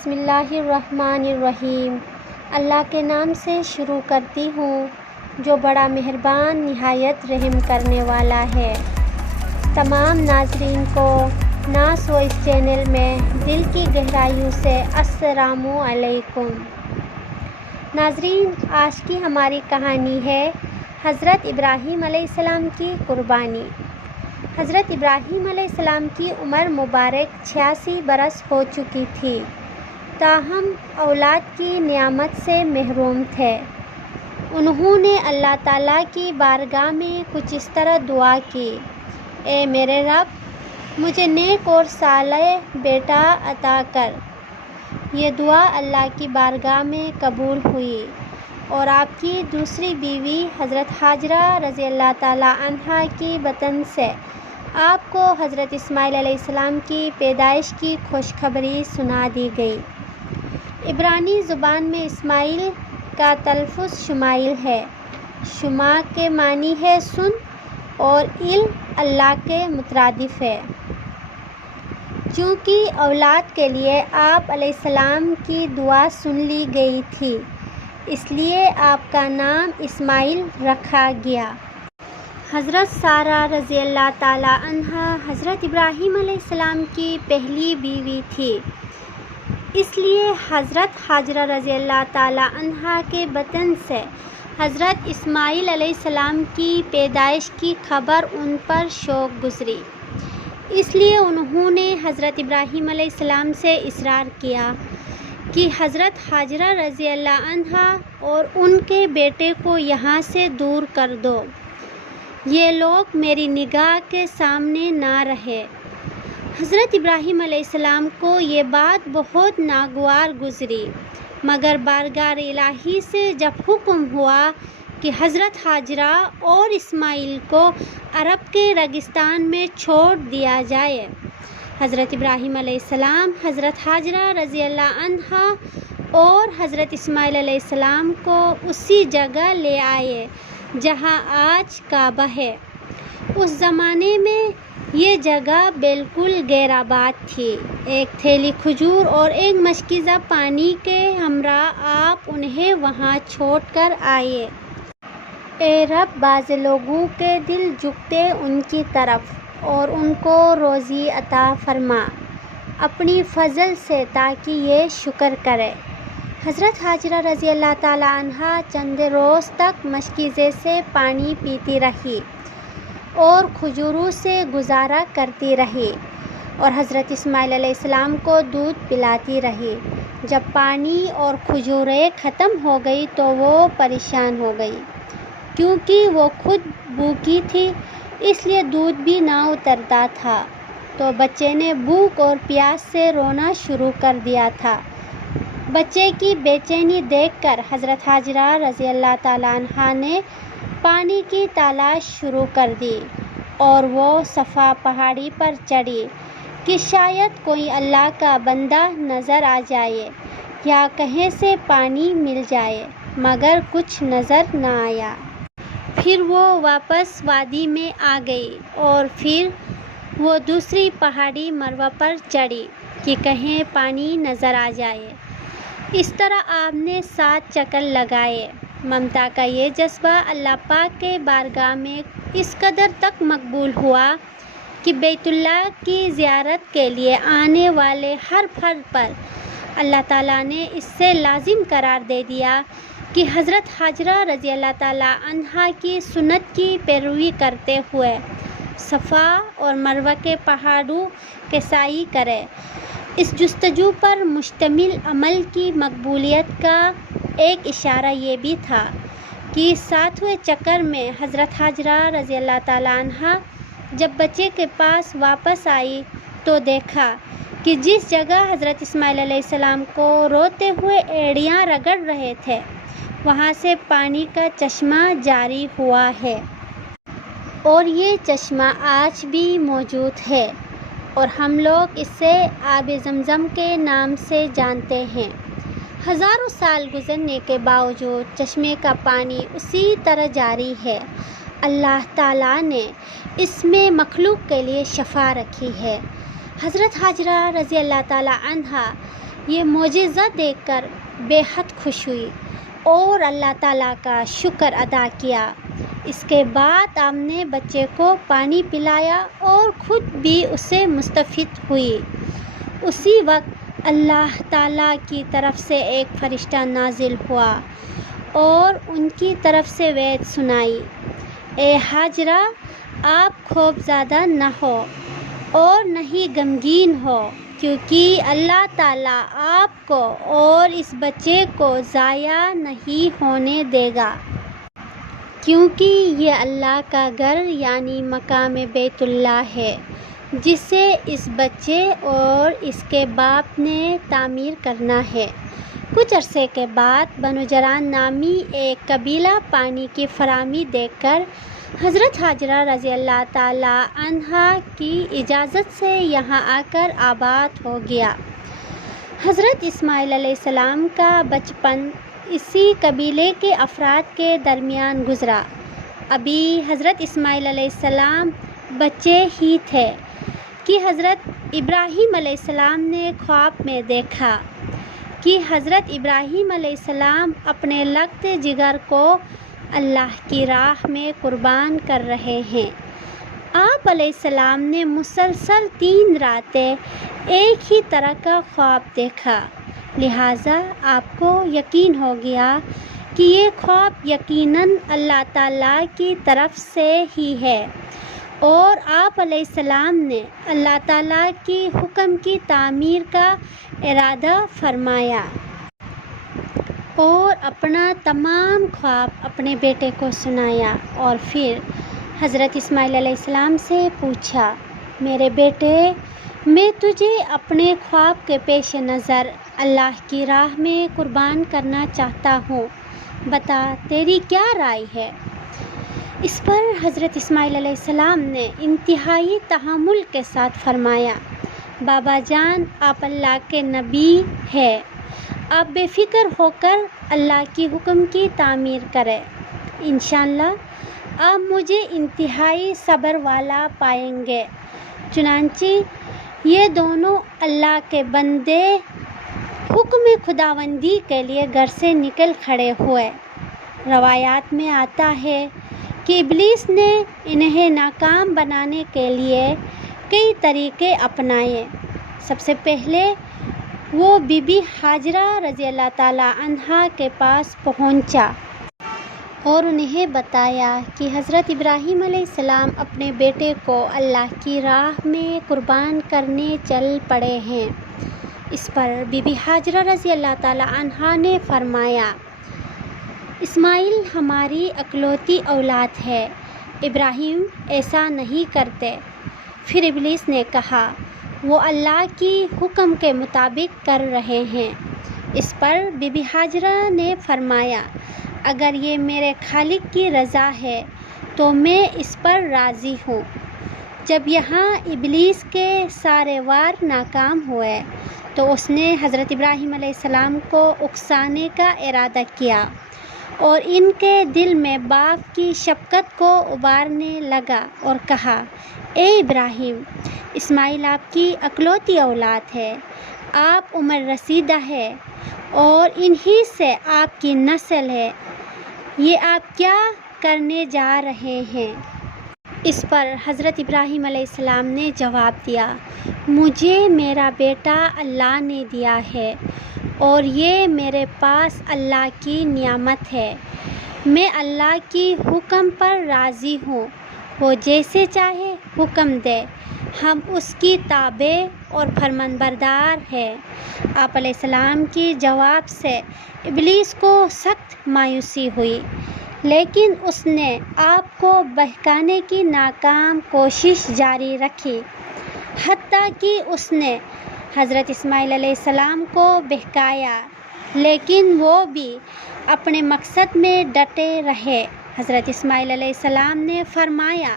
بسم اللہ الرحمن الرحیم۔ اللہ کے نام سے شروع کرتی ہوں جو بڑا مہربان نہایت رحم کرنے والا ہے۔ تمام ناظرین کو ناس و اس چینل میں دل کی گہرائیوں سے السلام علیکم۔ ناظرین، آج کی ہماری کہانی ہے حضرت ابراہیم علیہ السلام کی قربانی۔ حضرت ابراہیم علیہ السلام کی عمر مبارک 86 برس ہو چکی تھی، تاہم اولاد کی نعمت سے محروم تھے۔ انہوں نے اللہ تعالیٰ کی بارگاہ میں کچھ اس طرح دعا کی: اے میرے رب، مجھے نیک اور صالح بیٹا عطا کر۔ یہ دعا اللہ کی بارگاہ میں قبول ہوئی اور آپ کی دوسری بیوی حضرت ہاجرہ رضی اللہ تعالیٰ عنہا کی بطن سے آپ کو حضرت اسماعیل علیہ السلام کی پیدائش کی خوشخبری سنا دی گئی۔ عبرانی زبان میں اسماعیل کا تلفظ شمائل ہے۔ شما کے معنی ہے سن اور عل اللہ کے مترادف ہے۔ چونکہ اولاد کے لیے آپ علیہ السلام کی دعا سن لی گئی تھی، اس لیے آپ کا نام اسماعیل رکھا گیا۔ حضرت سارہ رضی اللہ تعالیٰ عنہا حضرت ابراہیم علیہ السلام کی پہلی بیوی تھی، اس لیے حضرت ہاجرہ رضی اللہ تعالیٰ عنہا کے بطن سے حضرت اسماعیل علیہ السلام کی پیدائش کی خبر ان پر شوق گزری۔ اس لیے انہوں نے حضرت ابراہیم علیہ السلام سے اصرار کیا کہ حضرت ہاجرہ رضی اللہ عنہا اور ان کے بیٹے کو یہاں سے دور کر دو، یہ لوگ میری نگاہ کے سامنے نہ رہے۔ حضرت ابراہیم علیہ السلام کو یہ بات بہت ناگوار گزری، مگر بارگاہ الہی سے جب حکم ہوا کہ حضرت ہاجرہ اور اسماعیل کو عرب کے ریگستان میں چھوڑ دیا جائے، حضرت ابراہیم علیہ السلام حضرت ہاجرہ رضی اللہ عنہا اور حضرت اسماعیل علیہ السلام کو اسی جگہ لے آئے جہاں آج کعبہ ہے۔ اس زمانے میں یہ جگہ بالکل غیر آباد تھی۔ ایک تھیلی کھجور اور ایک مشکیزہ پانی کے ہمراہ آپ انہیں وہاں چھوڑ کر آئے۔ اے رب، بعض لوگوں کے دل جھکتے ان کی طرف اور ان کو روزی عطا فرما اپنی فضل سے تاکہ یہ شکر کرے۔ حضرت ہاجرہ رضی اللہ تعالیٰ عنہا چند روز تک مشکیزے سے پانی پیتی رہی اور کھجوروں سے گزارا کرتی رہی اور حضرت اسماعیل علیہ السلام کو دودھ پلاتی رہی۔ جب پانی اور کھجوریں ختم ہو گئی تو وہ پریشان ہو گئی، کیونکہ وہ خود بھوکی تھی، اس لیے دودھ بھی نہ اترتا تھا، تو بچے نے بھوک اور پیاس سے رونا شروع کر دیا تھا۔ بچے کی بے چینی دیکھ کر حضرت ہاجرہ رضی اللہ تعالیٰ عنہا نے پانی کی تلاش شروع کر دی اور وہ صفا پہاڑی پر چڑھی کہ شاید کوئی اللہ کا بندہ نظر آ جائے یا کہیں سے پانی مل جائے، مگر کچھ نظر نہ آیا۔ پھر وہ واپس وادی میں آ گئی اور پھر وہ دوسری پہاڑی مروہ پر چڑھی کہ کہیں پانی نظر آ جائے۔ اس طرح آپ نے 7 چکر لگائے۔ ممتا کا یہ جذبہ اللہ پاک کے بارگاہ میں اس قدر تک مقبول ہوا کہ بیت اللہ کی زیارت کے لیے آنے والے ہر فرد پر اللہ تعالیٰ نے اس سے لازم قرار دے دیا کہ حضرت ہاجرہ رضی اللہ تعالیٰ عنہا کی سنت کی پیروی کرتے ہوئے صفا اور مروہ کے پہاڑوں کے سعی کرے۔ اس جستجو پر مشتمل عمل کی مقبولیت کا ایک اشارہ یہ بھی تھا کہ 7ویں چکر میں حضرت ہاجرہ رضی اللہ تعالیٰ عنہا جب بچے کے پاس واپس آئی تو دیکھا کہ جس جگہ حضرت اسماعیل علیہ السلام کو روتے ہوئے ایڑیاں رگڑ رہے تھے، وہاں سے پانی کا چشمہ جاری ہوا ہے، اور یہ چشمہ آج بھی موجود ہے اور ہم لوگ اسے آب زمزم کے نام سے جانتے ہیں۔ ہزاروں سال گزرنے کے باوجود چشمے کا پانی اسی طرح جاری ہے۔ اللہ تعالیٰ نے اس میں مخلوق کے لیے شفا رکھی ہے۔ حضرت ہاجرہ رضی اللہ تعالیٰ عنہا یہ معجزہ دیکھ کر بے حد خوش ہوئی اور اللہ تعالیٰ کا شکر ادا کیا۔ اس کے بعد آپ نے بچے کو پانی پلایا اور خود بھی اس سے مستفید ہوئی۔ اسی وقت اللہ تعالیٰ کی طرف سے ایک فرشتہ نازل ہوا اور ان کی طرف سے وعظ سنائی، اے ہاجرہ، آپ خوفزدہ نہ ہو اور نہ ہی غمگین ہو، کیونکہ اللہ تعالیٰ آپ کو اور اس بچے کو ضائع نہیں ہونے دے گا، کیونکہ یہ اللہ کا گھر یعنی مقام بیت اللہ ہے جسے اس بچے اور اس کے باپ نے تعمیر کرنا ہے۔ کچھ عرصے کے بعد بنو جران نامی ایک قبیلہ پانی کی فراہمی دیکھ کر حضرت ہاجرہ رضی اللہ تعالیٰ عنہا کی اجازت سے یہاں آ کر آباد ہو گیا۔ حضرت اسماعیل علیہ السلام کا بچپن اسی قبیلے کے افراد کے درمیان گزرا۔ ابھی حضرت اسماعیل علیہ السلام بچے ہی تھے کہ حضرت ابراہیم علیہ السلام نے خواب میں دیکھا کہ حضرت ابراہیم علیہ السلام اپنے لگتے جگر کو اللہ کی راہ میں قربان کر رہے ہیں۔ آپ علیہ السلام نے مسلسل 3 راتیں ایک ہی طرح کا خواب دیکھا، لہٰذا آپ کو یقین ہو گیا کہ یہ خواب یقیناً اللہ تعالیٰ کی طرف سے ہی ہے، اور آپ علیہ السلام نے اللہ تعالیٰ کی حکم کی تعمیر کا ارادہ فرمایا اور اپنا تمام خواب اپنے بیٹے کو سنایا، اور پھر حضرت اسماعیل علیہ السلام سے پوچھا، میرے بیٹے، میں تجھے اپنے خواب کے پیش نظر اللہ کی راہ میں قربان کرنا چاہتا ہوں، بتا تیری کیا رائے ہے؟ اس پر حضرت اسماعیل علیہ السلام نے انتہائی تحمل کے ساتھ فرمایا، بابا جان، آپ اللہ کے نبی ہیں، آپ بے فکر ہو کر اللہ کی حکم کی تعمیر کریں، انشاءاللہ آپ مجھے انتہائی صبر والا پائیں گے۔ چنانچہ یہ دونوں اللہ کے بندے حکم خداوندی کے لیے گھر سے نکل کھڑے ہوئے۔ روایات میں آتا ہے کہ ابلیس نے انہیں ناکام بنانے کے لیے کئی طریقے اپنائے۔ سب سے پہلے وہ بی بی ہاجرہ رضی اللہ تعالیٰ عنہا کے پاس پہنچا اور انہیں بتایا کہ حضرت ابراہیم علیہ السلام اپنے بیٹے کو اللہ کی راہ میں قربان کرنے چل پڑے ہیں۔ اس پر بی بی ہاجرہ رضی اللہ تعالیٰ عنہا نے فرمایا، اسماعیل ہماری اکلوتی اولاد ہے، ابراہیم ایسا نہیں کرتے۔ پھر ابلیس نے کہا، وہ اللہ کی حکم کے مطابق کر رہے ہیں۔ اس پر بی بی ہاجرہ نے فرمایا، اگر یہ میرے خالق کی رضا ہے تو میں اس پر راضی ہوں۔ جب یہاں ابلیس کے سارے وار ناکام ہوئے تو اس نے حضرت ابراہیم علیہ السلام کو اکسانے کا ارادہ کیا اور ان کے دل میں باپ کی شفقت کو ابارنے لگا اور کہا، اے ابراہیم، اسماعیل آپ کی اکلوتی اولاد ہے، آپ عمر رسیدہ ہے اور انہی سے آپ کی نسل ہے، یہ آپ کیا کرنے جا رہے ہیں؟ اس پر حضرت ابراہیم علیہ السلام نے جواب دیا، مجھے میرا بیٹا اللہ نے دیا ہے اور یہ میرے پاس اللہ کی نعمت ہے، میں اللہ کی حکم پر راضی ہوں، وہ جیسے چاہے حکم دے، ہم اس کی تابع اور فرمانبردار ہیں۔ آپ علیہ السلام کی جواب سے ابلیس کو سخت مایوسی ہوئی، لیکن اس نے آپ کو بہکانے کی ناکام کوشش جاری رکھی، حتیٰ کہ اس نے حضرت اسماعیل علیہ السلام کو بہکایا، لیکن وہ بھی اپنے مقصد میں ڈٹے رہے۔ حضرت اسماعیل علیہ السلام نے فرمایا،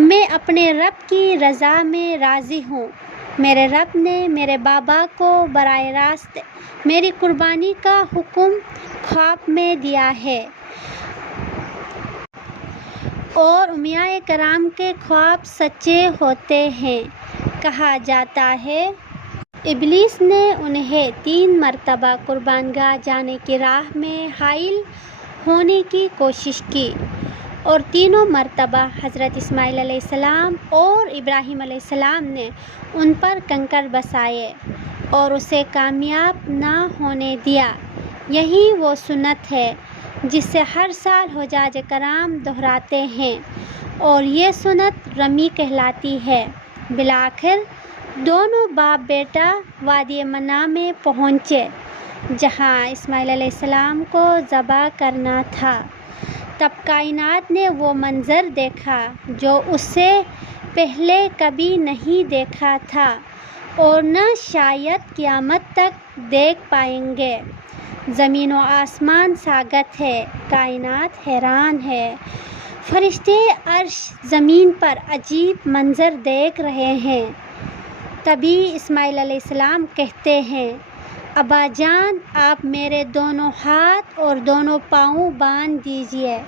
میں اپنے رب کی رضا میں راضی ہوں، میرے رب نے میرے بابا کو براہ راست میری قربانی کا حکم خواب میں دیا ہے، اور انبیاء کرام کے خواب سچے ہوتے ہیں۔ کہا جاتا ہے ابلیس نے انہیں 3 مرتبہ قربان گاہ جانے کی راہ میں حائل ہونے کی کوشش کی اور تینوں مرتبہ حضرت اسماعیل علیہ السلام اور ابراہیم علیہ السلام نے ان پر کنکر برسائے اور اسے کامیاب نہ ہونے دیا۔ یہی وہ سنت ہے جسے ہر سال حجاج کرام دہراتے ہیں اور یہ سنت رمی کہلاتی ہے۔ بالآخر دونوں باپ بیٹا وادی منع میں پہنچے جہاں اسماعیل علیہ السلام کو ذبح کرنا تھا۔ تب کائنات نے وہ منظر دیکھا جو اس سے پہلے کبھی نہیں دیکھا تھا اور نہ شاید قیامت تک دیکھ پائیں گے۔ زمین و آسمان ساگت ہے، کائنات حیران ہے، فرشتے عرش زمین پر عجیب منظر دیکھ رہے ہیں۔ تبھی اسماعیل علیہ السلام کہتے ہیں، ابا جان آپ میرے دونوں ہاتھ اور دونوں پاؤں باندھ دیجیے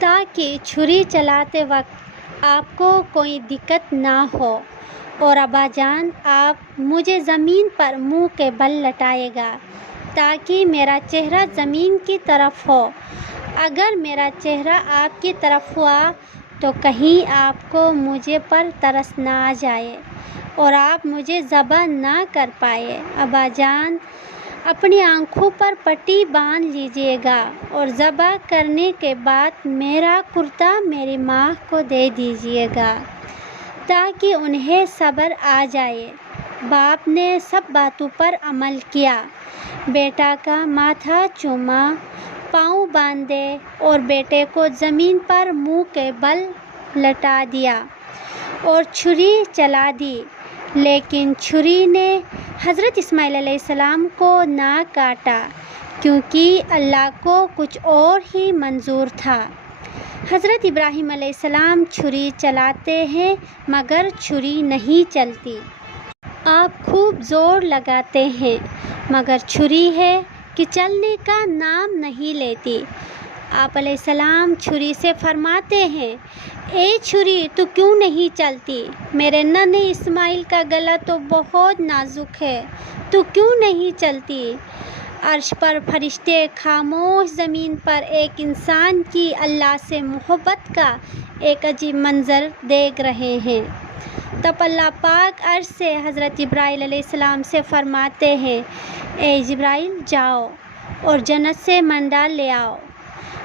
تاکہ چھری چلاتے وقت آپ کو کوئی دقت نہ ہو، اور ابا جان آپ مجھے زمین پر منہ کے بل لٹائے گا تاکہ میرا چہرہ زمین کی طرف ہو۔ اگر میرا چہرہ آپ کی طرف ہوا تو کہیں آپ کو مجھے پر ترس نہ آ جائے اور آپ مجھے ذبح نہ کر پائے۔ ابا جان اپنی آنکھوں پر پٹی باندھ لیجیے گا اور ذبح کرنے کے بعد میرا کرتا میری ماں کو دے دیجیے گا تاکہ انہیں صبر آ جائے۔ باپ نے سب باتوں پر عمل کیا، بیٹا کا ماتھا چوما، پاؤں باندھے اور بیٹے کو زمین پر منہ کے بل لٹا دیا اور چھری چلا دی، لیکن چھری نے حضرت اسماعیل علیہ السلام کو نہ کاٹا کیونکہ اللہ کو کچھ اور ہی منظور تھا۔ حضرت ابراہیم علیہ السلام چھری چلاتے ہیں مگر چھری نہیں چلتی۔ آپ خوب زور لگاتے ہیں مگر چھری ہے کہ چلنے کا نام نہیں لیتی۔ آپ علیہ السلام چھری سے فرماتے ہیں، اے چھری تو کیوں نہیں چلتی؟ میرے ننھے اسماعیل کا گلا تو بہت نازک ہے، تو کیوں نہیں چلتی؟ عرش پر فرشتے خاموش، زمین پر ایک انسان کی اللہ سے محبت کا ایک عجیب منظر دیکھ رہے ہیں۔ تب اللہ پاک عرش سے حضرت جبرائیل علیہ السلام سے فرماتے ہیں، اے جبرائیل جاؤ اور جنت سے منڈا لے آؤ،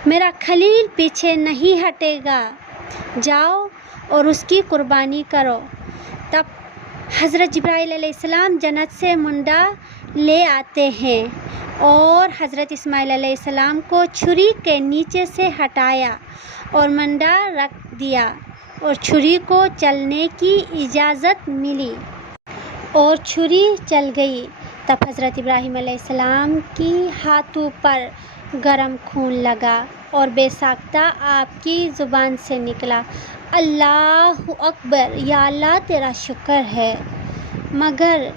میرا خلیل پیچھے نہیں ہٹے گا، جاؤ اور اس کی قربانی کرو۔ تب حضرت جبرائیل علیہ السلام جنت سے منڈا لے آتے ہیں اور حضرت اسماعیل علیہ السلام کو چھری کے نیچے سے ہٹایا اور منڈا رکھ دیا اور چھری کو چلنے کی اجازت ملی اور چھری چل گئی۔ تب حضرت ابراہیم علیہ السلام کی ہاتھوں پر گرم خون لگا اور بے ساختہ آپ کی زبان سے نکلا، اللہ اکبر، یا اللہ تیرا شکر ہے۔ مگر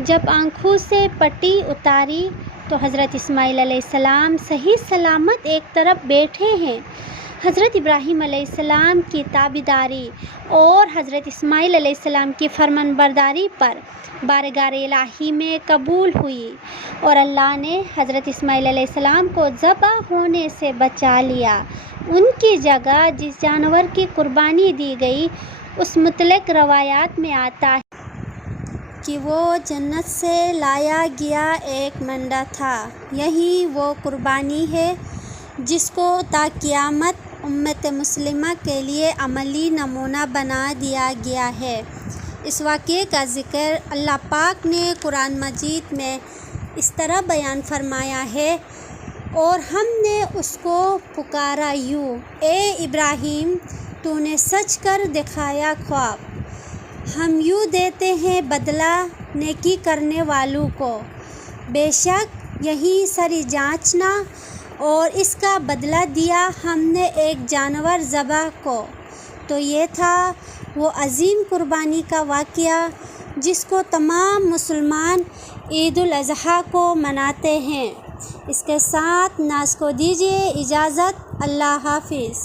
جب آنکھوں سے پٹی اتاری تو حضرت اسماعیل علیہ السلام صحیح سلامت ایک طرف بیٹھے ہیں۔ حضرت ابراہیم علیہ السلام کی تابعداری اور حضرت اسماعیل علیہ السلام کی فرمان برداری پر بارگاہ الہی میں قبول ہوئی اور اللہ نے حضرت اسماعیل علیہ السلام کو ذبح ہونے سے بچا لیا۔ ان کی جگہ جس جانور کی قربانی دی گئی اس متعلق روایات میں آتا ہے کہ وہ جنت سے لایا گیا ایک منڈا تھا۔ یہی وہ قربانی ہے جس کو تا قیامت امت مسلمہ کے لیے عملی نمونہ بنا دیا گیا ہے۔ اس واقعے کا ذکر اللہ پاک نے قرآن مجید میں اس طرح بیان فرمایا ہے، اور ہم نے اس کو پکارا یوں، اے ابراہیم تو نے سچ کر دکھایا خواب، ہم یوں دیتے ہیں بدلہ نیکی کرنے والوں کو، بے شک یہی سری جانچنا، اور اس کا بدلہ دیا ہم نے ایک جانور ذبح کو۔ تو یہ تھا وہ عظیم قربانی کا واقعہ جس کو تمام مسلمان عید الاضحیٰ کو مناتے ہیں۔ اس کے ساتھ ناز کو دیجیے اجازت، اللہ حافظ۔